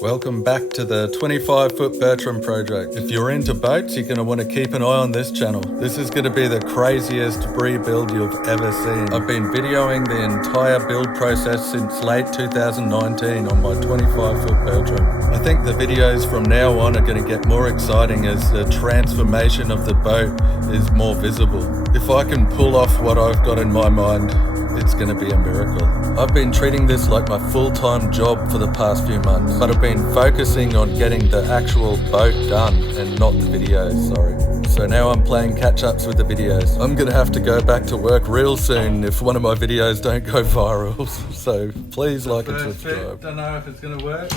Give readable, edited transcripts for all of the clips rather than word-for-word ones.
Welcome back to the 25-foot Bertram Project. If you're into boats, you're going to want to keep an eye on this channel. This is going to be the craziest rebuild you've ever seen. I've been videoing the entire build process since late 2019 on my 25-foot Bertram. I think the videos from now on are going to get more exciting as the transformation of the boat is more visible. If I can pull off what I've got in my mind, it's going to be a miracle. I've been treating this like my full-time job for the past few months, but I've been focusing on getting the actual boat done and not the videos, sorry. So now I'm playing catch-ups with the videos. I'm going to have to go back to work real soon if one of my videos don't go viral. So please like and subscribe. Don't know if it's going to work,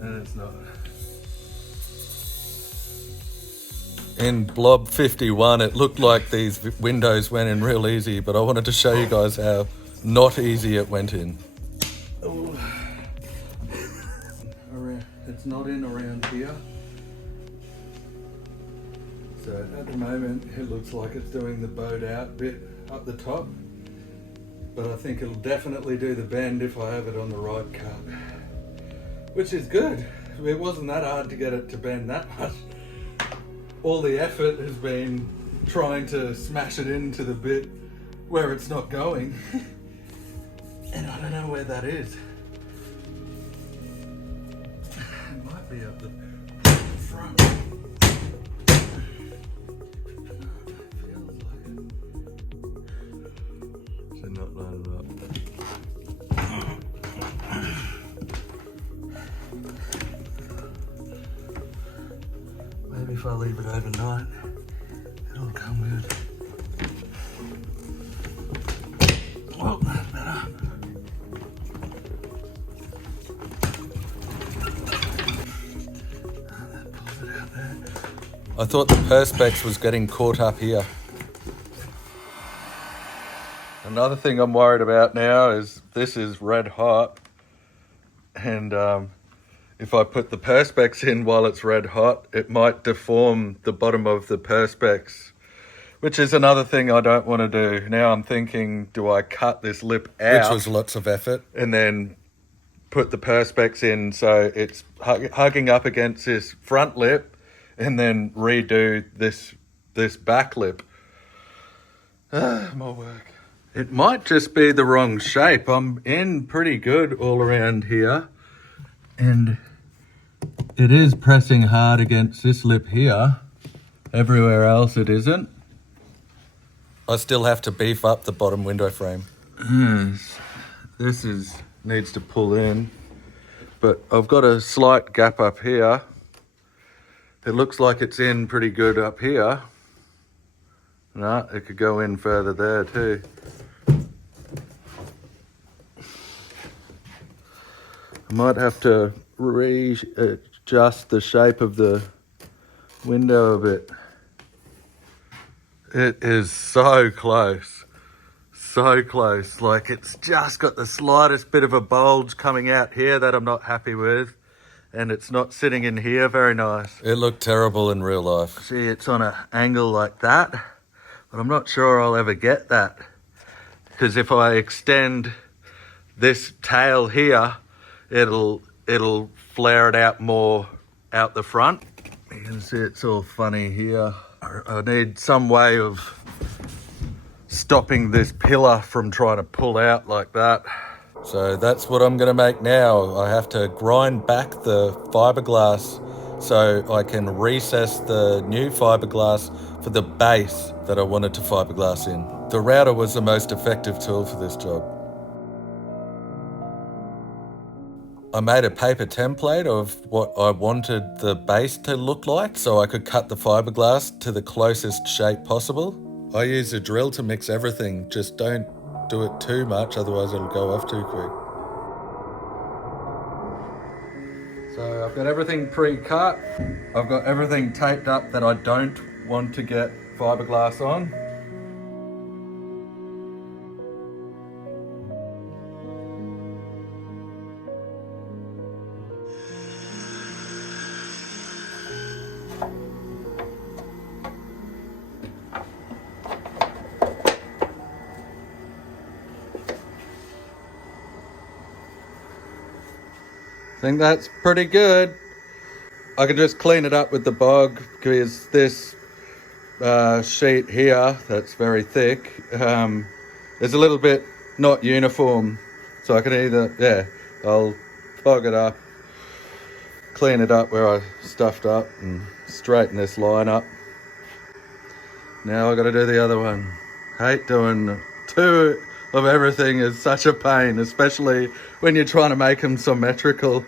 and it's not. In blob 51, it looked like these windows went in real easy, but I wanted to show you guys how not easy it went in. Oh. It's not in around here. So at the moment, it looks like it's doing the boat out bit up the top, but I think it'll definitely do the bend if I have it on the right cut, which is good. It wasn't that hard to get it to bend that much. All the effort has been trying to smash it into the bit where it's not going. And I don't know where that is. It might be up the front. Feels like it. Should not line it up. Maybe if I leave it overnight, it'll come good. Well, that's better. That pulls it out there. I thought the perspex was getting caught up here. Another thing I'm worried about now is this is red hot, and if I put the perspex in while it's red hot, it might deform the bottom of the perspex, which is another thing I don't want to do. Now I'm thinking, do I cut this lip out? Which was lots of effort. And then put the perspex in so it's hugging up against this front lip, and then redo this back lip. More work. It might just be the wrong shape. I'm in pretty good all around here, and it is pressing hard against this lip here. Everywhere else it isn't. I still have to beef up the bottom window frame. This needs to pull in, but I've got a slight gap up here. It looks like it's in pretty good up here. No, it could go in further there too. I might have to readjust the shape of the window a bit. It is so close, like it's just got the slightest bit of a bulge coming out here that I'm not happy with, and it's not sitting in here very nice. It looked terrible in real life. See, it's on an angle like that, but I'm not sure I'll ever get that, because if I extend this tail here, it'll flare it out more out the front. You can see it's all funny here. I need some way of stopping this pillar from trying to pull out like that. So that's what I'm gonna make now. I have to grind back the fiberglass so I can recess the new fiberglass for the base that I wanted to fiberglass in. The router was the most effective tool for this job. I made a paper template of what I wanted the base to look like so I could cut the fiberglass to the closest shape possible. I use a drill to mix everything, just don't do it too much, otherwise it'll go off too quick. So I've got everything pre-cut. I've got everything taped up that I don't want to get fiberglass on. think that's pretty good. I can just clean it up with the bog because this sheet here that's very thick is a little bit not uniform, so I can either I'll bog it up, clean it up where I stuffed up and straighten this line up. Now I got to do the other one. Hate doing two of everything, is such a pain, especially when you're trying to make them symmetrical.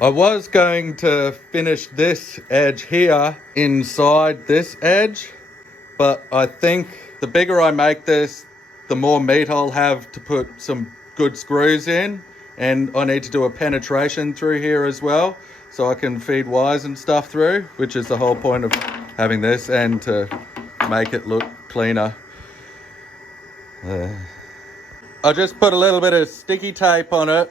I was going to finish this edge here inside this edge, but I think the bigger I make this, the more meat I'll have to put some good screws in, and I need to do a penetration through here as well, so I can feed wires and stuff through, which is the whole point of having this, and to make it look cleaner. I just put a little bit of sticky tape on it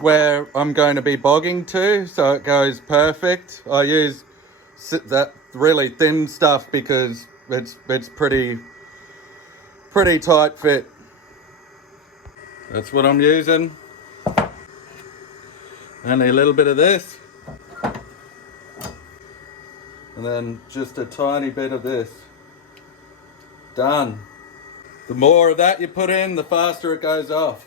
where I'm going to be bogging to, so it goes perfect. I use that really thin stuff because it's pretty tight fit. That's what I'm using. Only a little bit of this, and then just a tiny bit of this. Done. The more of that you put in, the faster it goes off.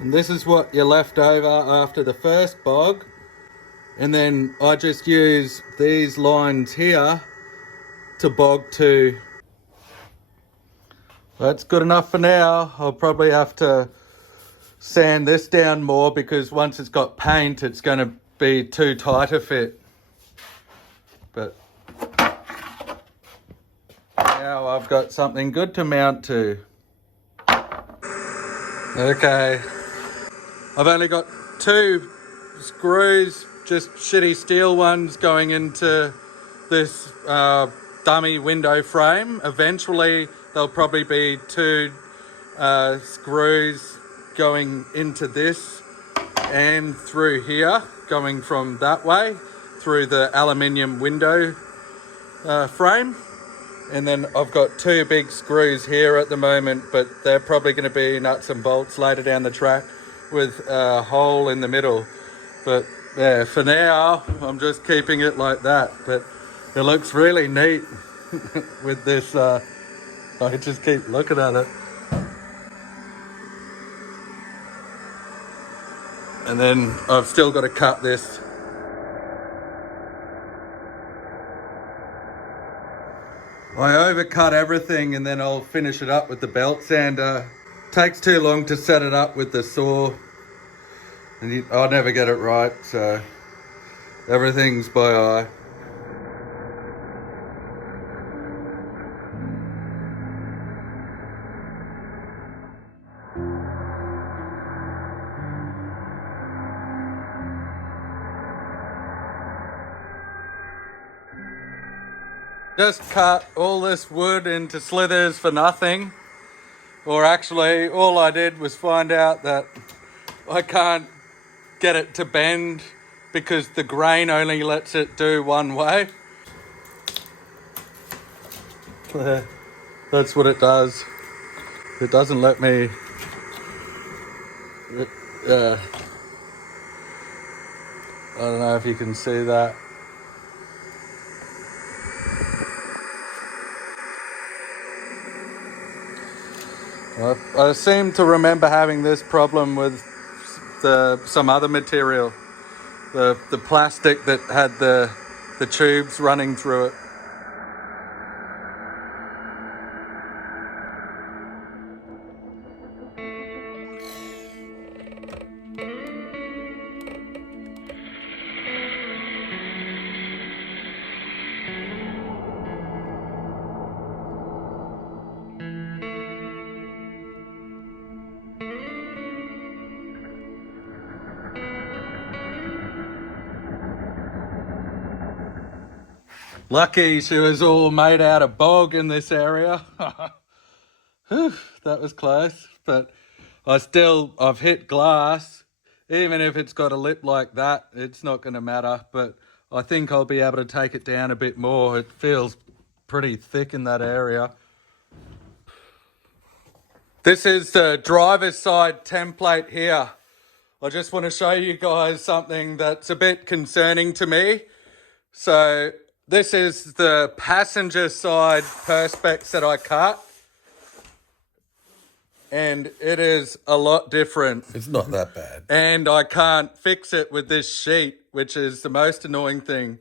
And this is what you're left over after the first bog. And then I just use these lines here to bog to. That's good enough for now. I'll probably have to sand this down more because once it's got paint, it's going to be too tight a fit. But now I've got something good to mount to. Okay. I've only got 2 screws, just shitty steel ones, going into this dummy window frame. Eventually there'll probably be 2 screws going into this and through here, going from that way through the aluminium window frame. And then I've got 2 big screws here at the moment, but they're probably going to be nuts and bolts later down the track with a hole in the middle. But yeah, for now I'm just keeping it like that, but it looks really neat with this. I just keep looking at it. And then I've still got to cut this. I overcut everything and then I'll finish it up with the belt sander. Takes too long to set it up with the saw, and I'll never get it right, so everything's by eye. Just cut all this wood into slithers for nothing. Or actually, all I did was find out that I can't get it to bend because the grain only lets it do one way. That's what it does. It doesn't let me... I don't know if you can see that. I seem to remember having this problem with some other material, the plastic that had the tubes running through it. Lucky she was all made out of bog in this area. Whew, that was close, but I've hit glass. Even if it's got a lip like that, it's not going to matter, but I think I'll be able to take it down a bit more. It feels pretty thick in that area. This is the driver's side template here. I just want to show you guys something that's a bit concerning to me. So this is the passenger side perspex that I cut. And it is a lot different. It's not that bad. And I can't fix it with this sheet, which is the most annoying thing.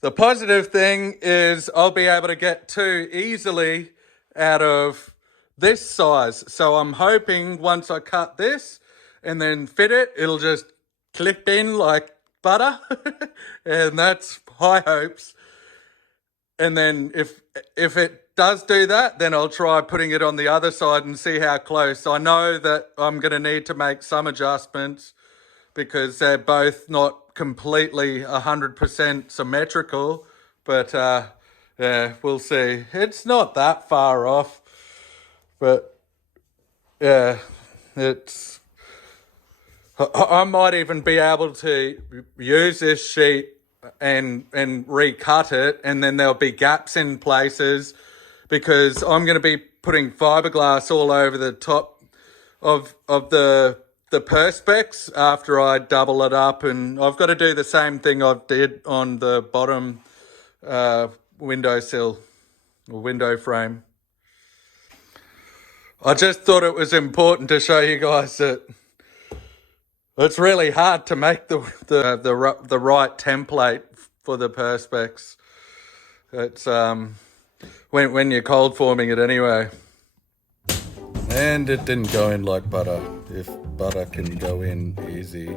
The positive thing is I'll be able to get two easily out of this size. So I'm hoping once I cut this and then fit it, it'll just clip in like butter. And that's high hopes. And then if it does do that, then I'll try putting it on the other side and see how close. I know that I'm going to need to make some adjustments because they're both not completely 100% symmetrical, but yeah, we'll see. It's not that far off, but yeah, I might even be able to use this sheet and recut it, and then there'll be gaps in places because I'm going to be putting fiberglass all over the top of the perspex after I double it up, and I've got to do the same thing I did on the bottom windowsill or window frame. I just thought it was important to show you guys that it's really hard to make the right template for the perspex. It's when you're cold forming it anyway. And it didn't go in like butter, if butter can go in easy.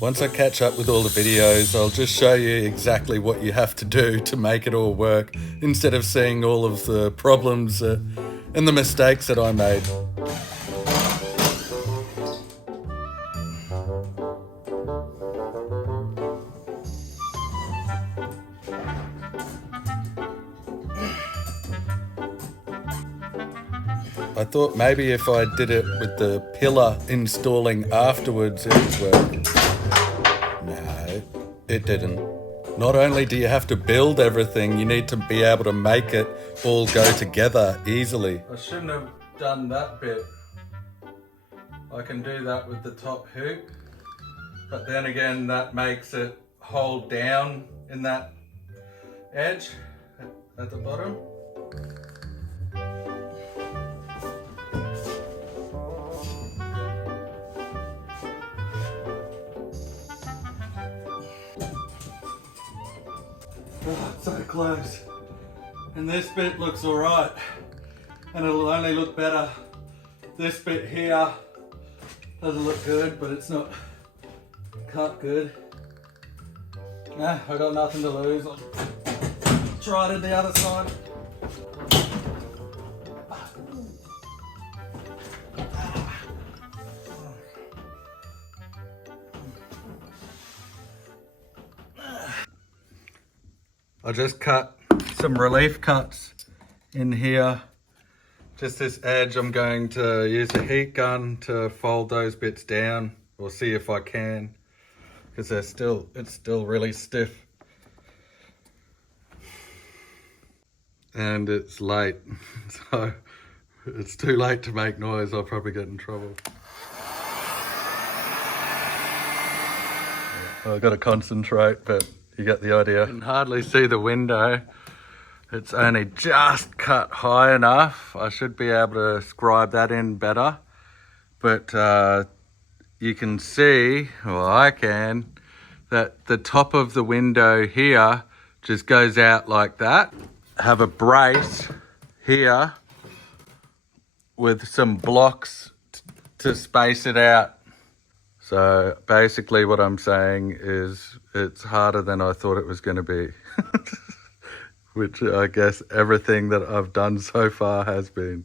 Once I catch up with all the videos, I'll just show you exactly what you have to do to make it all work, instead of seeing all of the problems and the mistakes that I made. I thought maybe if I did it with the pillar installing afterwards, it would work. No, it didn't. Not only do you have to build everything, you need to be able to make it all go together easily. I shouldn't have done that bit. I can do that with the top hoop, but then again, that makes it hold down in that edge at the bottom. Oh, it's so close. And this bit looks alright. And it'll only look better. This bit here doesn't look good, but it's not cut good. Nah, I got nothing to lose. I'll try it at the other side. I just cut some relief cuts in here. Just this edge, I'm going to use a heat gun to fold those bits down, or see if I can, because it's still really stiff. And it's late, so it's too late to make noise. I'll probably get in trouble. I've got to concentrate, but you get the idea. You can hardly see the window. It's only just cut high enough. I should be able to scribe that in better. But you can see, well, I can, that the top of the window here just goes out like that. Have a brace here with some blocks to space it out. So basically what I'm saying is it's harder than I thought it was going to be. Which I guess everything that I've done so far has been.